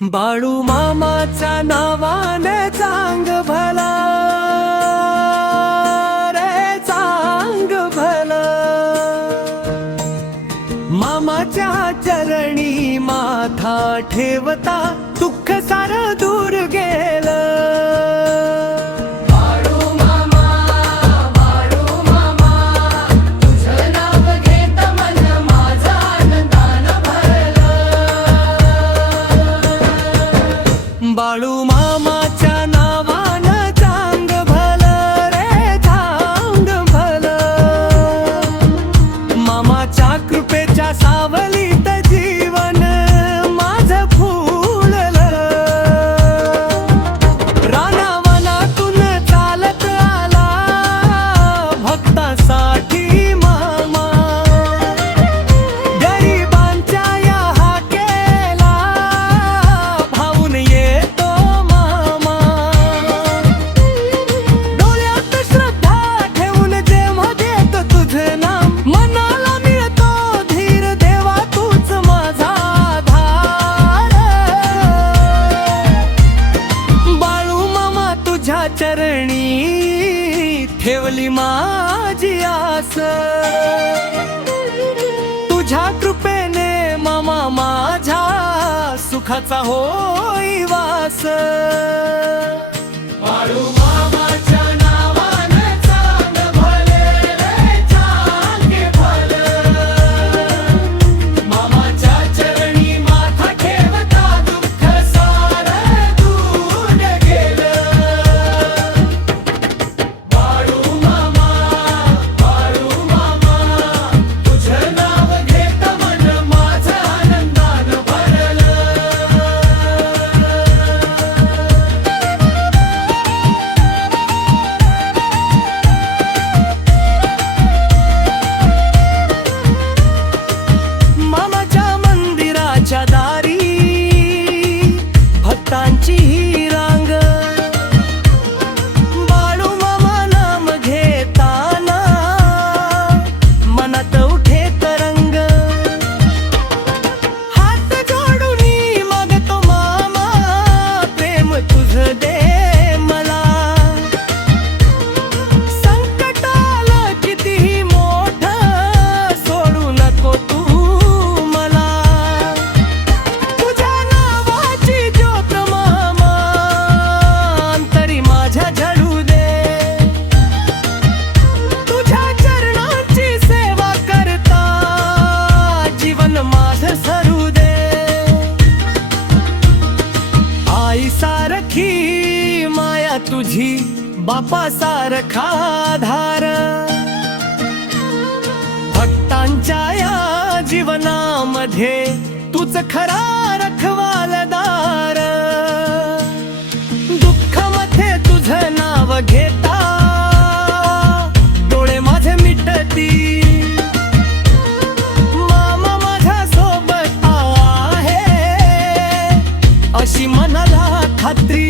बाळू मामाच्या नावाने चांग भला रे चांग भला, मामाच्या चरणी माथा ठेवता दुःख सारं दूर गेलं। बाळू मामाच्या नावानं चांग भलं रे चांग भलं, मामाच्या कृपेच्या सावलीत जीवन माझं फुललं। रानावनातून चालत आला भक्तासाठी मामा, गरिबांच्या या हाकेला भावून येतो मामा। डोळ्यात श्रद्धा ठेवून जेव्हा देतो तुझं नाम, मनाला मिळतो धीर देवा तूच माझा आधार। बाळू मामा तुझ्या चरणी ठेवली माझी आस, तुझ्या कृपेने मामा माझ्या सुखाचा होई वास। बाळू मामाच्या नावानं चांग भले रे चांग भलं, मामाच्या चरणी माथा ठेवता दुःख सारं दूर गेलं। बाळू मामा तुझं नाव घेत मन माझं आनंदानं भरलं। मामाच्या मंदिराच्या दारी भक्तांची ही रांग, बाळू मामा नाम घेताना मनात उठे तरंग। हात जोडून मागतो मामा प्रेम तुझं दे मला, संकट आलं कितीही मोठं सोडू नको तू मला। तुझ्या नावाची ज्योत मामा अंतरी माझ्या जळू दे, तुझ्या चरणांची सेवा करता जीवन माझं सरू दे। आई सारखी माया तुझी, बापा सारखा आधार, भक्तांच्या या जीवनामध्ये तूच खरा रखवालदार। दुःखामध्ये तुझं नाव घेता डोळे माझे मिटती, मामा माझ्या सोबत आहे अशी मनाला खात्री।